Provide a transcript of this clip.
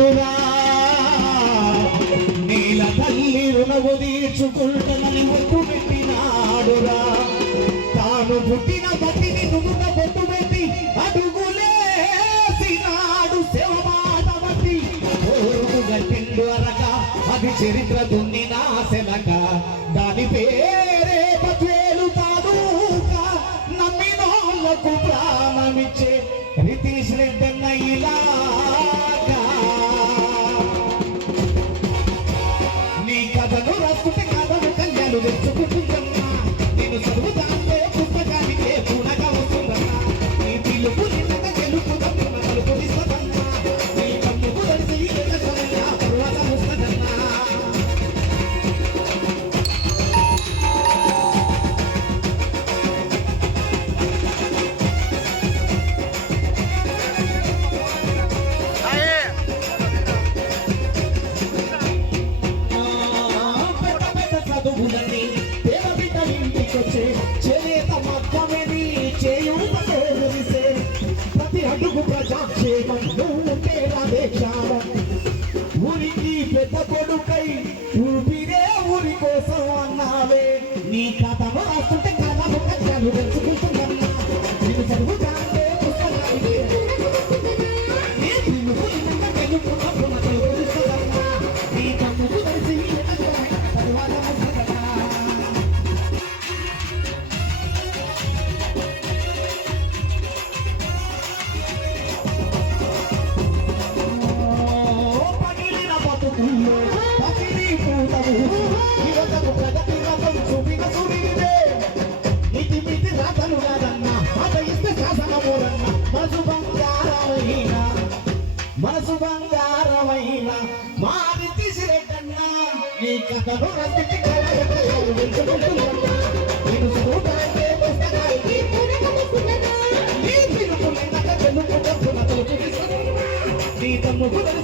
నాడురా నీల తల్లి రుణము తీర్చుకుంటనని ముట్టు పెట్టినాడురా తాను పుట్టిన మట్టిని నుదుట బొట్టు పెట్టి అడుగులేసినాడు శివమాట బట్టి గట్టిండు అరక అది చరిత్ర దున్నిన శనక దాని పేరే బద్వేలు కాదు నమ్మినోళ్లకు ప్రాణమిచ్చే రితీష్ రెడ్డన్న ఇలాగా నీ కథను రాసుకుంటే కథను కన్యాలు తెచ్చుకుంటుందమ్మా నేను చదువుతాంటే పుస్తకానికే పూనగా వస్తుందమ్మా నీ పిలుపు నిన్నగా గెలుపుదమ్మా నలుపు ఇస్తుందమ్మా నీ కన్నుకు తెలిసి పర్వత వస్తుందమ్మా పేద బిడ్డలు ఇంటికొచ్చే చేనేత మగ్గమేది చేయూతతో మురిసే ప్రతి అడుగు ప్రజాక్షేమం నువ్వుంటే అదే క్షామం ఊరికి పెద్ద కొడుకై ఊపిరే ఊరి కోసం అన్నావే నీ కథను రాస్తుంటే కథను కథలు తెలుసుకుంటున్నా నేను చదువుతాంటే పుస్తకాలు నీ పిలుపు గెలుపున్నప్పుడు తెలుస్తుందమ్మా నీ కన్నుకు తెలిసి తరువాత పసిడి పూతము యువతకు ప్రగతి రథం చూపిన సూర్యుడే ఇది మితి రాతలు కాదన్న మాట ఇస్తే శాసనమూరన్న మనసు బంగారమైన మాది తీసిరెట్టన్న నీ కథను రద్దికి నేను చదువుతాంటే పుస్తకాలకి నీ పిలుపు నిన్నక తెలుపు నీ తమ్ముకు తెలిసి